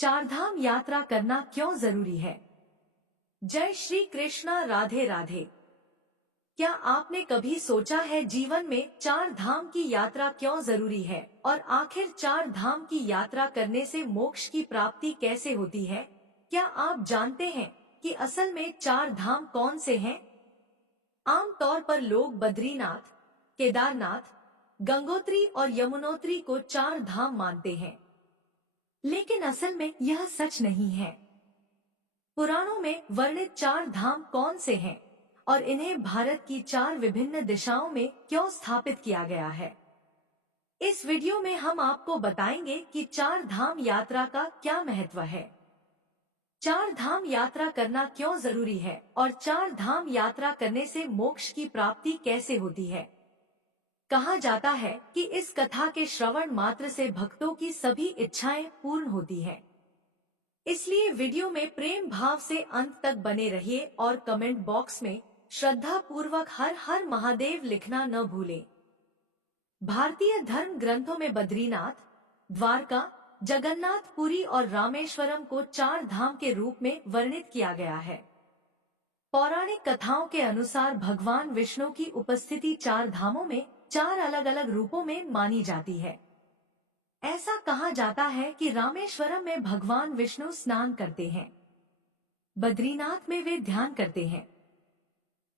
चारधाम यात्रा करना क्यों जरूरी है? जय श्री कृष्णा, राधे राधे। क्या आपने कभी सोचा है जीवन में चार धाम की यात्रा क्यों जरूरी है और आखिर चार धाम की यात्रा करने से मोक्ष की प्राप्ति कैसे होती है? क्या आप जानते हैं कि असल में चार धाम कौन से हैं? आमतौर पर लोग बद्रीनाथ, केदारनाथ, गंगोत्री और यमुनोत्री को चार धाम मानते हैं, लेकिन असल में यह सच नहीं है। पुराणों में वर्णित चार धाम कौन से हैं और इन्हें भारत की चार विभिन्न दिशाओं में क्यों स्थापित किया गया है? इस वीडियो में हम आपको बताएंगे कि चार धाम यात्रा का क्या महत्व है, चार धाम यात्रा करना क्यों जरूरी है और चार धाम यात्रा करने से मोक्ष की प्राप्ति कैसे होती है। कहा जाता है कि इस कथा के श्रवण मात्र से भक्तों की सभी इच्छाएं पूर्ण होती हैं। इसलिए वीडियो में प्रेम भाव से अंत तक बने रहिए और कमेंट बॉक्स में श्रद्धा पूर्वक हर हर महादेव लिखना न भूलें। भारतीय धर्म ग्रंथों में बद्रीनाथ, द्वारका, जगन्नाथपुरी और रामेश्वरम को चार धाम के रूप में वर्णित किया गया है। पौराणिक कथाओं के अनुसार भगवान विष्णु की उपस्थिति चार धामों में चार अलग अलग रूपों में मानी जाती है। ऐसा कहा जाता है कि रामेश्वरम में भगवान विष्णु स्नान करते हैं, बद्रीनाथ में वे ध्यान करते हैं,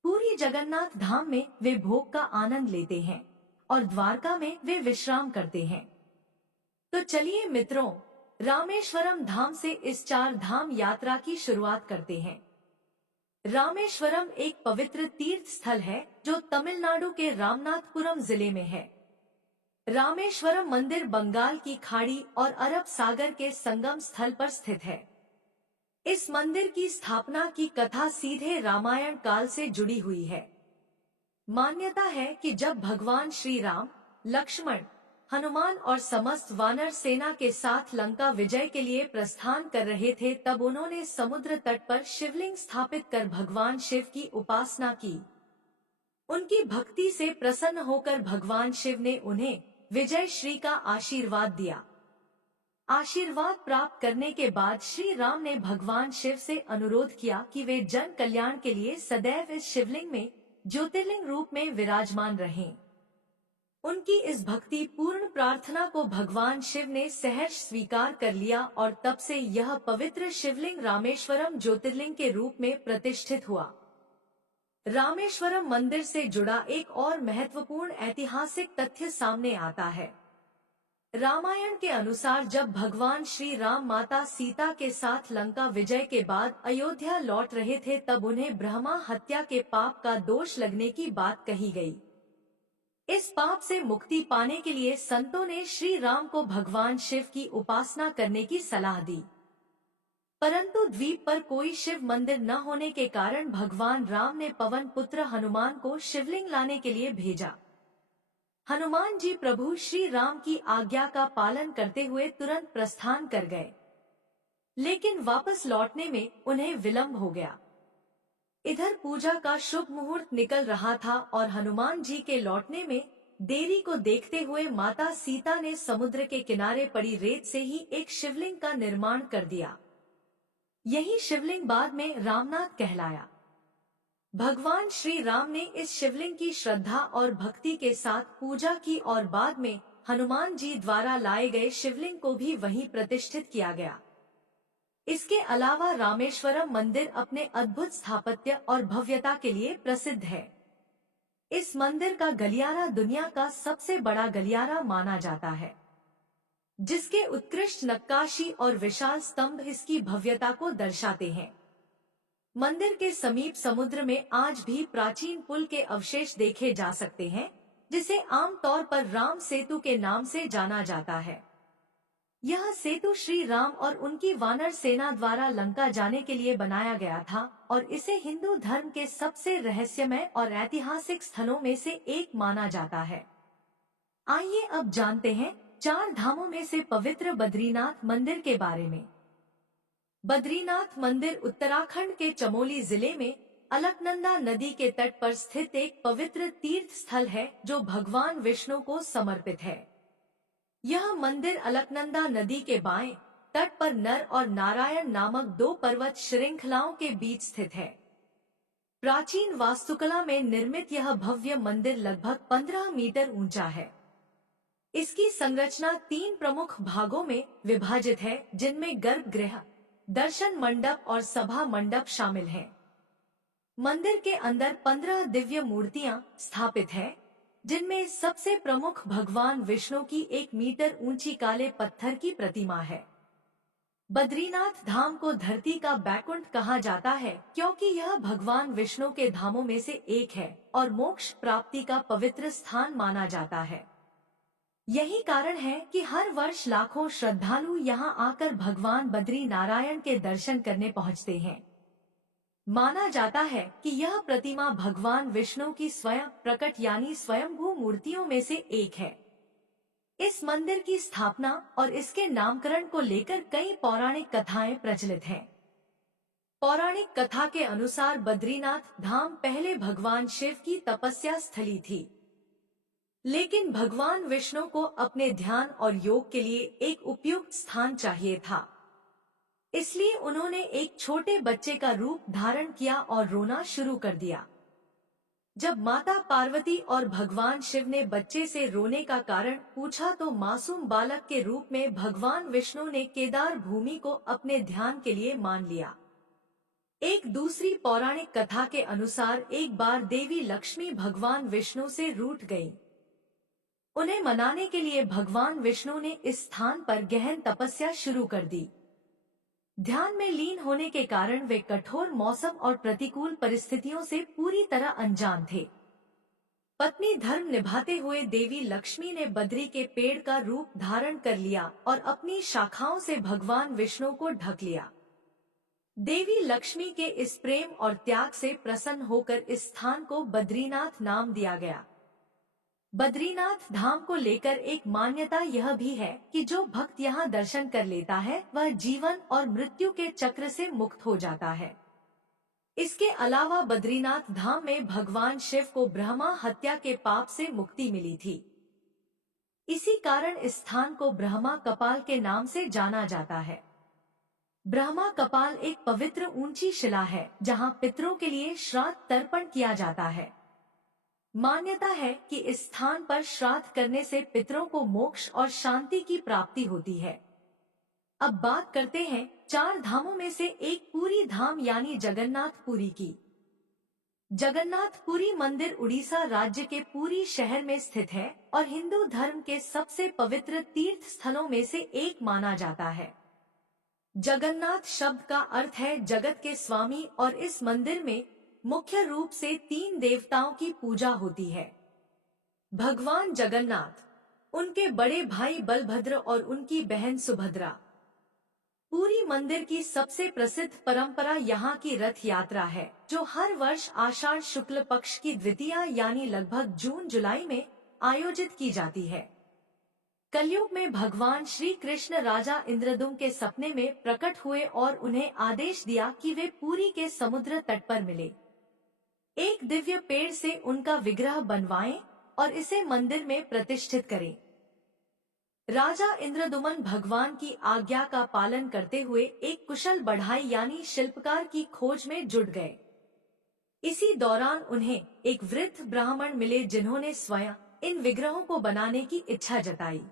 पूरी जगन्नाथ धाम में वे भोग का आनंद लेते हैं और द्वारका में वे विश्राम करते हैं। तो चलिए मित्रों, रामेश्वरम धाम से इस चार धाम यात्रा की शुरुआत करते हैं। रामेश्वरम एक पवित्र तीर्थ स्थल है जो तमिलनाडु के रामनाथपुरम जिले में है। रामेश्वरम मंदिर बंगाल की खाड़ी और अरब सागर के संगम स्थल पर स्थित है। इस मंदिर की स्थापना की कथा सीधे रामायण काल से जुड़ी हुई है। मान्यता है कि जब भगवान श्री राम, लक्ष्मण, हनुमान और समस्त वानर सेना के साथ लंका विजय के लिए प्रस्थान कर रहे थे, तब उन्होंने समुद्र तट पर शिवलिंग स्थापित कर भगवान शिव की उपासना की। उनकी भक्ति से प्रसन्न होकर भगवान शिव ने उन्हें विजय श्री का आशीर्वाद दिया। आशीर्वाद प्राप्त करने के बाद श्री राम ने भगवान शिव से अनुरोध किया कि वे जन कल्याण के लिए सदैव इस शिवलिंग में ज्योतिर्लिंग रूप में विराजमान रहें। उनकी इस भक्ति पूर्ण प्रार्थना को भगवान शिव ने सहर्ष स्वीकार कर लिया और तब से यह पवित्र शिवलिंग रामेश्वरम ज्योतिर्लिंग के रूप में प्रतिष्ठित हुआ। रामेश्वरम मंदिर से जुड़ा एक और महत्वपूर्ण ऐतिहासिक तथ्य सामने आता है। रामायण के अनुसार जब भगवान श्री राम माता सीता के साथ लंका विजय के बाद अयोध्या लौट रहे थे, तब उन्हें ब्रह्मा हत्या के पाप का दोष लगने की बात कही गई। इस पाप से मुक्ति पाने के लिए संतों ने श्री राम को भगवान शिव की उपासना करने की सलाह दी, परंतु द्वीप पर कोई शिव मंदिर न होने के कारण भगवान राम ने पवन पुत्र हनुमान को शिवलिंग लाने के लिए भेजा। हनुमान जी प्रभु श्री राम की आज्ञा का पालन करते हुए तुरंत प्रस्थान कर गए, लेकिन वापस लौटने में उन्हें विलंब हो गया। इधर पूजा का शुभ मुहूर्त निकल रहा था और हनुमान जी के लौटने में देरी को देखते हुए माता सीता ने समुद्र के किनारे पड़ी रेत से ही एक शिवलिंग का निर्माण कर दिया। यही शिवलिंग बाद में रामनाथ कहलाया। भगवान श्री राम ने इस शिवलिंग की श्रद्धा और भक्ति के साथ पूजा की और बाद में हनुमान जी द्वारा लाए गए शिवलिंग को भी वहीं प्रतिष्ठित किया गया। इसके अलावा रामेश्वरम मंदिर अपने अद्भुत स्थापत्य और भव्यता के लिए प्रसिद्ध है। इस मंदिर का गलियारा दुनिया का सबसे बड़ा गलियारा माना जाता है, जिसके उत्कृष्ट नक्काशी और विशाल स्तंभ इसकी भव्यता को दर्शाते हैं। मंदिर के समीप समुद्र में आज भी प्राचीन पुल के अवशेष देखे जा सकते हैं, जिसे आमतौर पर राम सेतु के नाम से जाना जाता है। यह सेतु श्री राम और उनकी वानर सेना द्वारा लंका जाने के लिए बनाया गया था और इसे हिंदू धर्म के सबसे रहस्यमय और ऐतिहासिक स्थलों में से एक माना जाता है। आइए अब जानते हैं चार धामों में से पवित्र बद्रीनाथ मंदिर के बारे में। बद्रीनाथ मंदिर उत्तराखंड के चमोली जिले में अलकनंदा नदी के तट पर स्थित एक पवित्र तीर्थ स्थल है जो भगवान विष्णु को समर्पित है। यह मंदिर अलकनंदा नदी के बाएं तट पर नर और नारायण नामक दो पर्वत श्रृंखलाओं के बीच स्थित है। प्राचीन वास्तुकला में निर्मित यह भव्य मंदिर लगभग 15 मीटर ऊंचा है। इसकी संरचना 3 प्रमुख भागों में विभाजित है, जिनमें गर्भगृह, दर्शन मंडप और सभा मंडप शामिल हैं। मंदिर के अंदर 15 दिव्य मूर्तियां स्थापित है, जिनमें सबसे प्रमुख भगवान विष्णु की 1 मीटर ऊंची काले पत्थर की प्रतिमा है। बद्रीनाथ धाम को धरती का बैकुंठ कहा जाता है, क्योंकि यह भगवान विष्णु के धामों में से एक है और मोक्ष प्राप्ति का पवित्र स्थान माना जाता है। यही कारण है कि हर वर्ष लाखों श्रद्धालु यहां आकर भगवान बद्री नारायण के दर्शन करने पहुंचते हैं। माना जाता है कि यह प्रतिमा भगवान विष्णु की स्वयं प्रकट यानी स्वयंभू मूर्तियों में से एक है। इस मंदिर की स्थापना और इसके नामकरण को लेकर कई पौराणिक कथाएं प्रचलित हैं। पौराणिक कथा के अनुसार बद्रीनाथ धाम पहले भगवान शिव की तपस्या स्थली थी, लेकिन भगवान विष्णु को अपने ध्यान और योग के लिए एक उपयुक्त स्थान चाहिए था। इसलिए उन्होंने एक छोटे बच्चे का रूप धारण किया और रोना शुरू कर दिया। जब माता पार्वती और भगवान शिव ने बच्चे से रोने का कारण पूछा तो मासूम बालक के रूप में भगवान विष्णु ने केदार भूमि को अपने ध्यान के लिए मान लिया। एक दूसरी पौराणिक कथा के अनुसार एक बार देवी लक्ष्मी भगवान विष्णु से रूठ गईं। उन्हें मनाने के लिए भगवान विष्णु ने इस स्थान पर गहन तपस्या शुरू कर दी। ध्यान में लीन होने के कारण वे कठोर मौसम और प्रतिकूल परिस्थितियों से पूरी तरह अनजान थे। पत्नी धर्म निभाते हुए देवी लक्ष्मी ने बद्री के पेड़ का रूप धारण कर लिया और अपनी शाखाओं से भगवान विष्णु को ढक लिया। देवी लक्ष्मी के इस प्रेम और त्याग से प्रसन्न होकर इस स्थान को बद्रीनाथ नाम दिया गया। बद्रीनाथ धाम को लेकर एक मान्यता यह भी है कि जो भक्त यहाँ दर्शन कर लेता है वह जीवन और मृत्यु के चक्र से मुक्त हो जाता है। इसके अलावा बद्रीनाथ धाम में भगवान शिव को ब्रह्मा हत्या के पाप से मुक्ति मिली थी। इसी कारण इस स्थान को ब्रह्मा कपाल के नाम से जाना जाता है। ब्रह्मा कपाल एक पवित्र ऊंची शिला है, जहाँ पितरों के लिए श्राद्ध तर्पण किया जाता है। मान्यता है कि इस स्थान पर श्राद्ध करने से पितरों को मोक्ष और शांति की प्राप्ति होती है। अब बात करते हैं 4 धामों में से एक पुरी धाम यानी जगन्नाथपुरी की। जगन्नाथपुरी मंदिर उड़ीसा राज्य के पुरी शहर में स्थित है और हिंदू धर्म के सबसे पवित्र तीर्थ स्थलों में से एक माना जाता है। जगन्नाथ शब्द का अर्थ है जगत के स्वामी और इस मंदिर में मुख्य रूप से 3 देवताओं की पूजा होती है। भगवान जगन्नाथ, उनके बड़े भाई बलभद्र और उनकी बहन सुभद्रा। पूरी मंदिर की सबसे प्रसिद्ध परंपरा यहाँ की रथ यात्रा है, जो हर वर्ष आषाढ़ शुक्ल पक्ष की द्वितीया यानी लगभग जून-जुलाई में आयोजित की जाती है। कलयुग में भगवान श्री कृष्ण राजा इंद्रदुम्न के सपने में प्रकट हुए और उन्हें आदेश दिया कि वे पुरी के समुद्र तट पर मिले। एक दिव्य पेड़ से उनका विग्रह बनवाएं और इसे मंदिर में प्रतिष्ठित करें। राजा इंद्रदुम्न भगवान की आज्ञा का पालन करते हुए एक कुशल बढ़ाई यानी शिल्पकार की खोज में जुट गए। इसी दौरान उन्हें एक वृद्ध ब्राह्मण मिले, जिन्होंने स्वयं इन विग्रहों को बनाने की इच्छा जताई।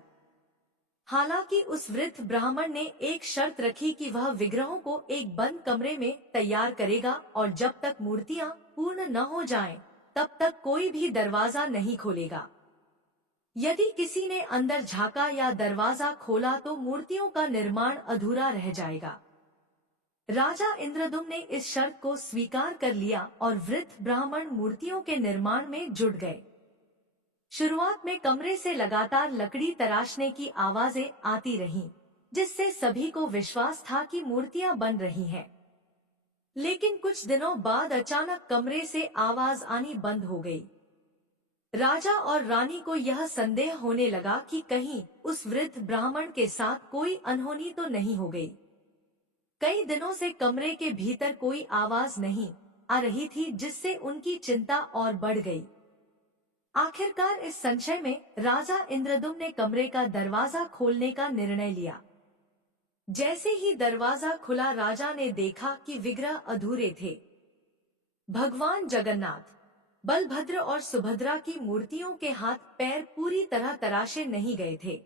हालांकि उस वृद्ध ब्राह्मण ने एक शर्त रखी कि वह विग्रहों को एक बंद कमरे में तैयार करेगा और जब तक मूर्तियां पूर्ण न हो जाएं, तब तक कोई भी दरवाजा नहीं खोलेगा। यदि किसी ने अंदर झांका या दरवाजा खोला तो मूर्तियों का निर्माण अधूरा रह जाएगा। राजा इंद्रदुम्न ने इस शर्त को स्वीकार कर लिया और वृद्ध ब्राह्मण मूर्तियों के निर्माण में जुट गए। शुरुआत में कमरे से लगातार लकड़ी तराशने की आवाजें आती रहीं, जिससे सभी को विश्वास था कि मूर्तियां बन रही हैं। लेकिन कुछ दिनों बाद अचानक कमरे से आवाज आनी बंद हो गई। राजा और रानी को यह संदेह होने लगा कि कहीं उस वृद्ध ब्राह्मण के साथ कोई अनहोनी तो नहीं हो गई। कई दिनों से कमरे के भीतर कोई आवाज नहीं आ रही थी, जिससे उनकी चिंता और बढ़ गई। आखिरकार इस संशय में राजा इंद्रदुम्न ने कमरे का दरवाजा खोलने का निर्णय लिया। जैसे ही दरवाजा खुला राजा ने देखा कि विग्रह अधूरे थे। भगवान जगन्नाथ, बलभद्र और सुभद्रा की मूर्तियों के हाथ पैर पूरी तरह तराशे नहीं गए थे।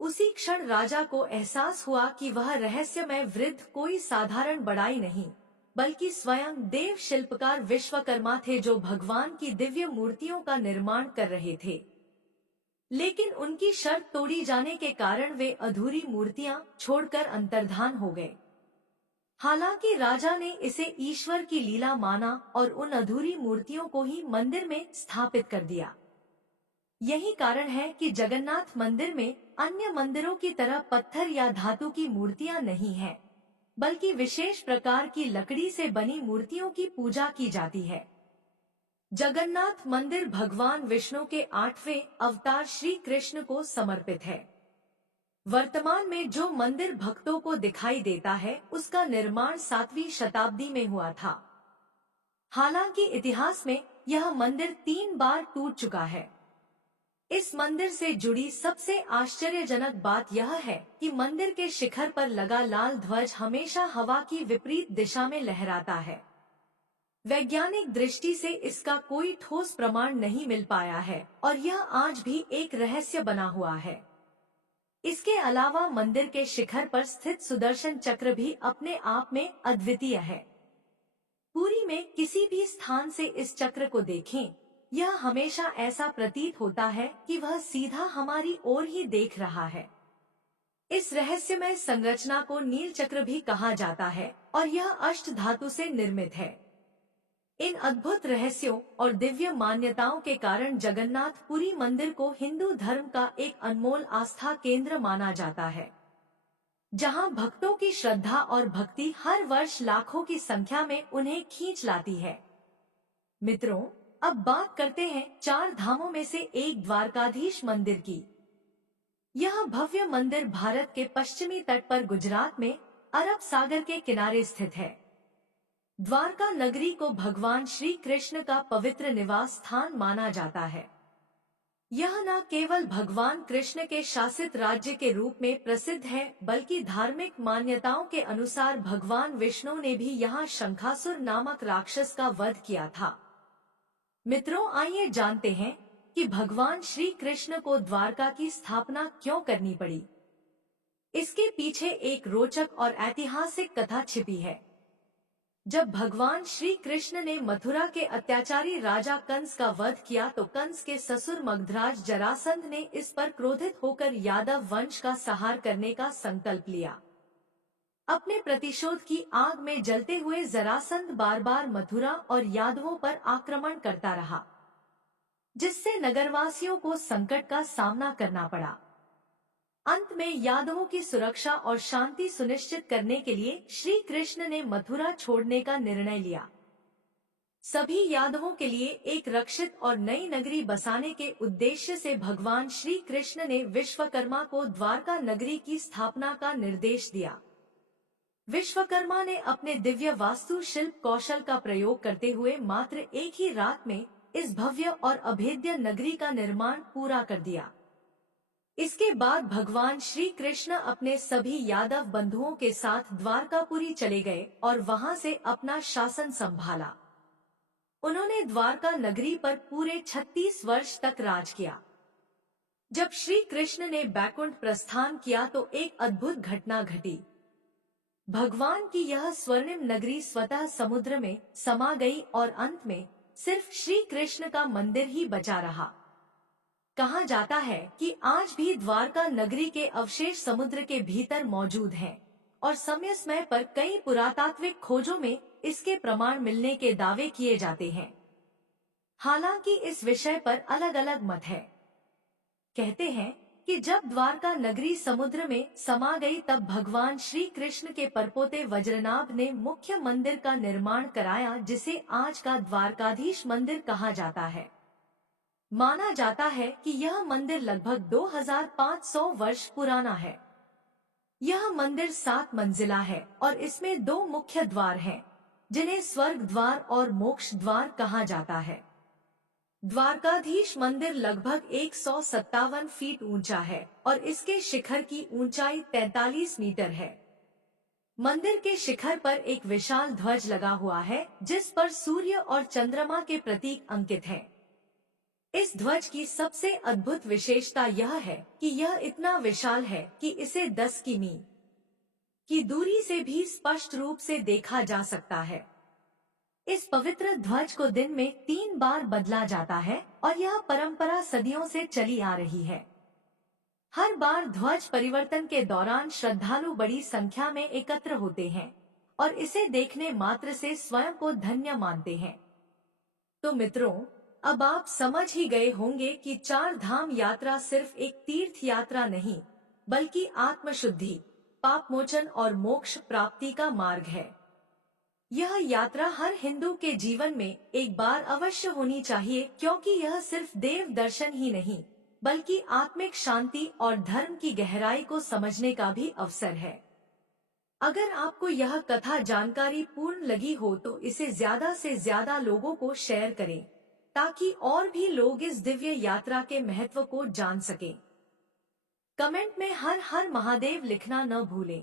उसी क्षण राजा को एहसास हुआ कि वह रहस्यमय वृद्ध कोई साधारण बड़ाई नहीं, बल्कि स्वयं देव शिल्पकार विश्वकर्मा थे, जो भगवान की दिव्य मूर्तियों का निर्माण कर रहे थे। लेकिन उनकी शर्त तोड़ी जाने के कारण वे अधूरी मूर्तियां छोड़कर अंतर्धान हो गए। हालांकि राजा ने इसे ईश्वर की लीला माना और उन अधूरी मूर्तियों को ही मंदिर में स्थापित कर दिया। यही कारण है कि जगन्नाथ मंदिर में अन्य मंदिरों की तरह पत्थर या धातु की मूर्तियां नहीं हैं, बल्कि विशेष प्रकार की लकड़ी से बनी मूर्तियों की पूजा की जाती है। जगन्नाथ मंदिर भगवान विष्णु के 8वें अवतार श्री कृष्ण को समर्पित है। वर्तमान में जो मंदिर भक्तों को दिखाई देता है, उसका निर्माण 7वीं शताब्दी में हुआ था। हालांकि इतिहास में यह मंदिर 3 बार टूट चुका है। इस मंदिर से जुड़ी सबसे आश्चर्यजनक बात यह है कि मंदिर के शिखर पर लगा लाल ध्वज हमेशा हवा की विपरीत दिशा में लहराता है। वैज्ञानिक दृष्टि से इसका कोई ठोस प्रमाण नहीं मिल पाया है और यह आज भी एक रहस्य बना हुआ है। इसके अलावा मंदिर के शिखर पर स्थित सुदर्शन चक्र भी अपने आप में अद्वितीय है। पुरी में किसी भी स्थान से इस चक्र को देखें, यह हमेशा ऐसा प्रतीत होता है कि वह सीधा हमारी ओर ही देख रहा है। इस रहस्यमय संरचना को नील चक्र भी कहा जाता है और यह अष्ट धातु से निर्मित है। इन अद्भुत रहस्यों और दिव्य मान्यताओं के कारण जगन्नाथ पुरी मंदिर को हिंदू धर्म का एक अनमोल आस्था केंद्र माना जाता है, जहां भक्तों की श्रद्धा और भक्ति हर वर्ष लाखों की संख्या में उन्हें खींच लाती है। मित्रों, अब बात करते हैं 4 धामों में से एक द्वारकाधीश मंदिर की। यह भव्य मंदिर भारत के पश्चिमी तट पर गुजरात में अरब सागर के किनारे स्थित है। द्वारका नगरी को भगवान श्री कृष्ण का पवित्र निवास स्थान माना जाता है। यह न केवल भगवान कृष्ण के शासित राज्य के रूप में प्रसिद्ध है, बल्कि धार्मिक मान्यताओं के अनुसार भगवान विष्णु ने भी यहाँ शंखासुर नामक राक्षस का वध किया था। मित्रों, आइए जानते हैं कि भगवान श्री कृष्ण को द्वारका की स्थापना क्यों करनी पड़ी। इसके पीछे एक रोचक और ऐतिहासिक कथा छिपी है। जब भगवान श्री कृष्ण ने मथुरा के अत्याचारी राजा कंस का वध किया, तो कंस के ससुर मगधराज जरासंध ने इस पर क्रोधित होकर यादव वंश का संहार करने का संकल्प लिया। अपने प्रतिशोध की आग में जलते हुए जरासंध बार बार मथुरा और यादवों पर आक्रमण करता रहा, जिससे नगरवासियों को संकट का सामना करना पड़ा। अंत में यादवों की सुरक्षा और शांति सुनिश्चित करने के लिए श्री कृष्ण ने मथुरा छोड़ने का निर्णय लिया। सभी यादवों के लिए एक रक्षित और नई नगरी बसाने के उद्देश्य से भगवान श्री कृष्ण ने विश्वकर्मा को द्वारका नगरी की स्थापना का निर्देश दिया। विश्वकर्मा ने अपने दिव्य वास्तु शिल्प कौशल का प्रयोग करते हुए मात्र एक ही रात में इस भव्य और अभेद्य नगरी का निर्माण पूरा कर दिया। इसके बाद भगवान श्री कृष्ण अपने सभी यादव बंधुओं के साथ द्वारकापुरी चले गए और वहां से अपना शासन संभाला। उन्होंने द्वारका नगरी पर पूरे 36 वर्ष तक राज किया। जब श्री कृष्ण ने बैकुंठ प्रस्थान किया तो एक अद्भुत घटना घटी। भगवान की यह स्वर्णिम नगरी स्वतः समुद्र में समा गई और अंत में सिर्फ श्री कृष्ण का मंदिर ही बचा रहा। कहा जाता है कि आज भी द्वारका नगरी के अवशेष समुद्र के भीतर मौजूद हैं और समय समय पर कई पुरातात्विक खोजों में इसके प्रमाण मिलने के दावे किए जाते हैं। हालांकि इस विषय पर अलग अलग मत है। कहते हैं कि जब द्वारका नगरी समुद्र में समा गई, तब भगवान श्री कृष्ण के परपोते वज्रनाभ ने मुख्य मंदिर का निर्माण कराया, जिसे आज का द्वारकाधीश मंदिर कहा जाता है। माना जाता है कि यह मंदिर लगभग 2500 वर्ष पुराना है। यह मंदिर 7 मंजिला है और इसमें 2 मुख्य द्वार हैं, जिन्हें स्वर्ग द्वार और मोक्ष द्वार कहा जाता है। द्वारकाधीश मंदिर लगभग 157 फीट ऊंचा है और इसके शिखर की ऊंचाई 43 मीटर है। मंदिर के शिखर पर एक विशाल ध्वज लगा हुआ है जिस पर सूर्य और चंद्रमा के प्रतीक अंकित हैं। इस ध्वज की सबसे अद्भुत विशेषता यह है कि यह इतना विशाल है कि इसे 10 किमी की दूरी से भी स्पष्ट रूप से देखा जा सकता है। इस पवित्र ध्वज को दिन में 3 बार बदला जाता है और यह परंपरा सदियों से चली आ रही है। हर बार ध्वज परिवर्तन के दौरान श्रद्धालु बड़ी संख्या में एकत्र होते हैं और इसे देखने मात्र से स्वयं को धन्य मानते हैं। तो मित्रों, अब आप समझ ही गए होंगे कि 4 धाम यात्रा सिर्फ एक तीर्थ यात्रा नहीं, बल्कि आत्मशुद्धि, पाप मोचन और मोक्ष प्राप्ति का मार्ग है। यह यात्रा हर हिंदू के जीवन में एक बार अवश्य होनी चाहिए, क्योंकि यह सिर्फ देव दर्शन ही नहीं, बल्कि आत्मिक शांति और धर्म की गहराई को समझने का भी अवसर है। अगर आपको यह कथा जानकारी पूर्ण लगी हो तो इसे ज्यादा से ज्यादा लोगों को शेयर करें, ताकि और भी लोग इस दिव्य यात्रा के महत्व को जान सकें। कमेंट में हर हर महादेव लिखना न भूलें।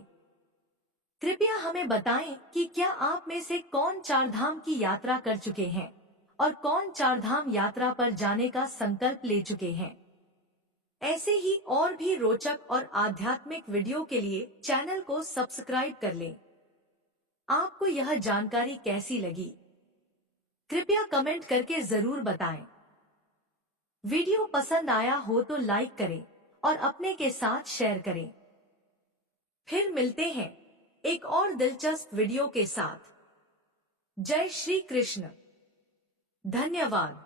कृपया हमें बताएं कि क्या आप में से कौन 4 धाम की यात्रा कर चुके हैं और कौन 4 धाम यात्रा पर जाने का संकल्प ले चुके हैं। ऐसे ही और भी रोचक और आध्यात्मिक वीडियो के लिए चैनल को सब्सक्राइब कर लें। आपको यह जानकारी कैसी लगी, कृपया कमेंट करके जरूर बताएं। वीडियो पसंद आया हो तो लाइक करें और अपने के साथ शेयर करें। फिर मिलते हैं एक और दिलचस्प वीडियो के साथ। जय श्री कृष्ण। धन्यवाद।